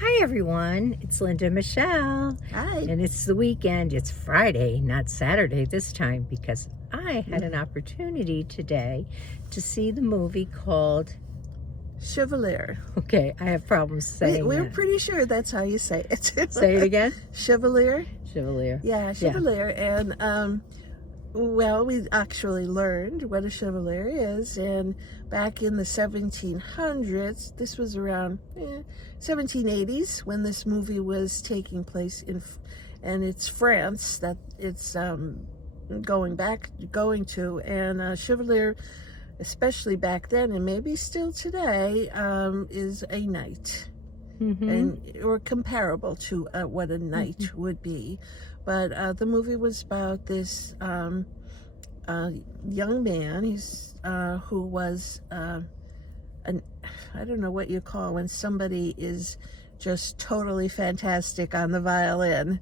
Hi everyone, it's Linda Michelle. Hi. And it's the weekend. It's Friday, not Saturday this time, because I had an opportunity today to see the movie called Chevalier. Okay, I have problems saying We're that. pretty sure that's how you say it. Say it again. Chevalier. Chevalier. Yeah, Chevalier. And well, we actually learned what a Chevalier is, and back in the 1700s, this was around 1780s when this movie was taking place and it's France that it's going to, and Chevalier, especially back then and maybe still today, is a knight. Or comparable to what a knight would be. But the movie was about this young man who was I don't know what you call when somebody is just totally fantastic on the violin.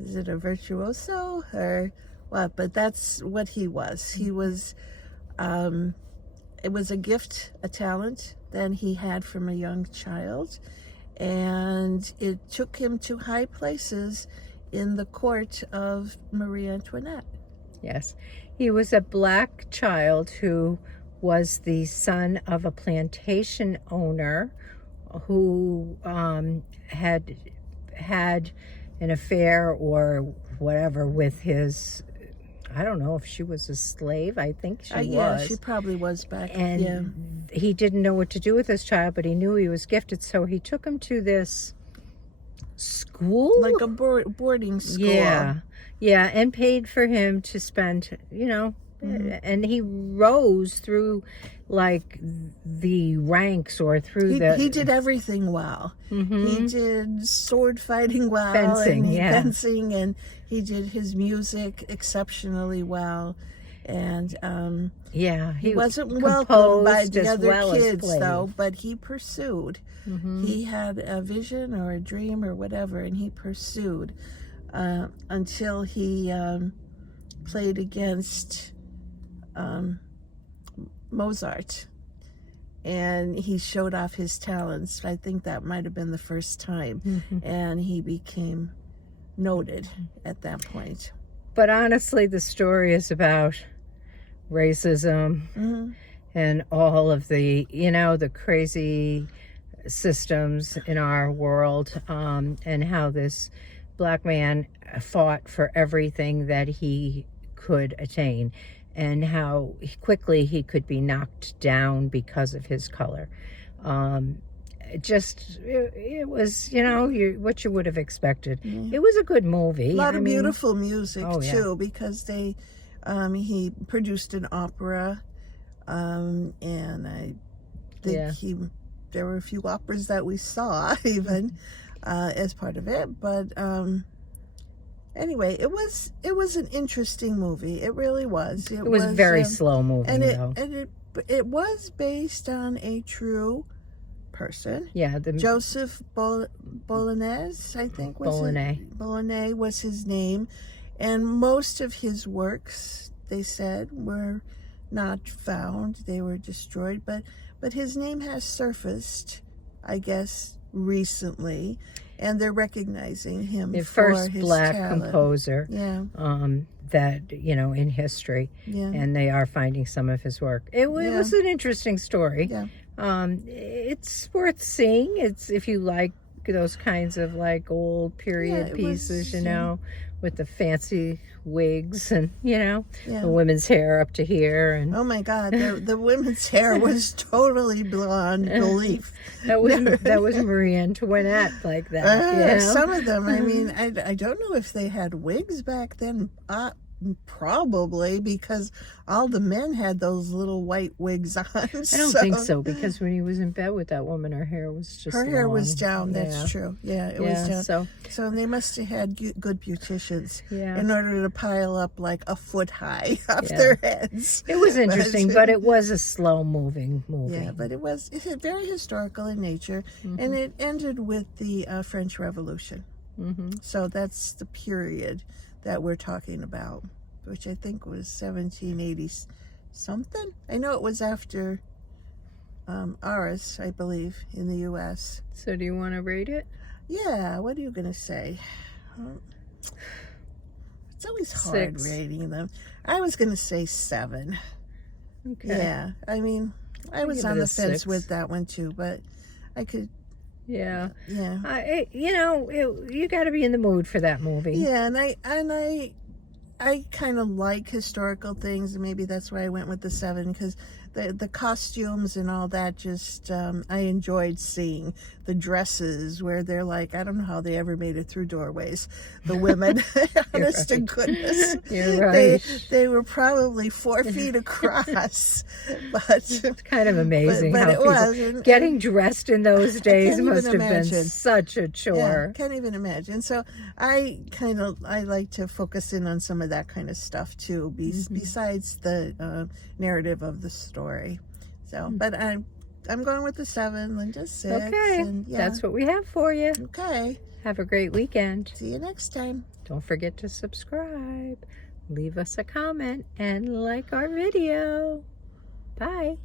Is it a virtuoso or what? But that's what he was. He was, it was a gift, a talent that he had from a young child, and it took him to high places in the court of Marie Antoinette. Yes, he was a black child who was the son of a plantation owner who had an affair or whatever with his, I don't know if she was a slave. I think she was. Yeah, she probably was back. And he didn't know what to do with this child, but he knew he was gifted, so he took him to this school, like a boarding school. Yeah, and paid for him to spend, and he rose through like the ranks or through he did everything well. He did sword fighting well, fencing, and he did his music exceptionally well. And he wasn't welcomed by the other kids though, but he pursued. He had a vision or a dream or whatever, and he pursued until he played against Mozart, and he showed off his talents. I think that might have been the first time, and he became noted at that point. But honestly, the story is about racism and all of the, the crazy systems in our world, and how this black man fought for everything that he could attain, and how quickly he could be knocked down because of his color. It was, what you would have expected. It was a good movie. A lot of beautiful music too, because he produced an opera, and I think there were a few operas that we saw even as part of it. But anyway, it was an interesting movie. It really was. It was very slow moving, and it was based on a true person. Yeah, Joseph Bolognese, I think Bolognese was his name, and most of his works, they said, were not found. They were destroyed, but his name has surfaced, I guess, recently, and they're recognizing him the for first his black talent. composer. That in history, and they are finding some of his work. It was an interesting story. It's worth seeing. It's if you like those kinds of like old period pieces, with the fancy wigs and the women's hair up to here. And oh my God, the women's hair was totally beyond belief. That was Marie Antoinette like that. Some of them. I mean, I don't know if they had wigs back then. Probably, because all the men had those little white wigs on. I don't think so, because when he was in bed with that woman, her hair was just her hair long. was down. That's true. It was down. So they must have had good beauticians in order to pile up like a foot high off their heads. It was interesting, but it was a slow moving movie. Yeah, but it was very historical in nature, and it ended with the French Revolution. So that's the period that we're talking about, which I think was 1780 something. I know it was after ours, I believe, in the U.S. So do you want to rate it? Yeah, what are you going to say? It's always hard 6. rating them. I was going to say 7. Okay. Yeah, I mean, I was on the fence 6. with that one too, but I could. Yeah. Yeah. You got to be in the mood for that movie. Yeah, and I kind of like historical things, and maybe that's why I went with the 7, because the costumes and all that, just I enjoyed seeing the dresses where they're like, I don't know how they ever made it through doorways, the women. Honest to goodness, you're right. They were probably 4 feet across, but it's kind of amazing but how it people was getting dressed in those days must have been such a chore. Yeah, can't even imagine. So I like to focus in on some of that kind of stuff too, besides the narrative of the story. So, but I'm going with the 7, Linda 6. Okay, and that's what we have for you. Okay. Have a great weekend. See you next time. Don't forget to subscribe, leave us a comment, and like our video. Bye.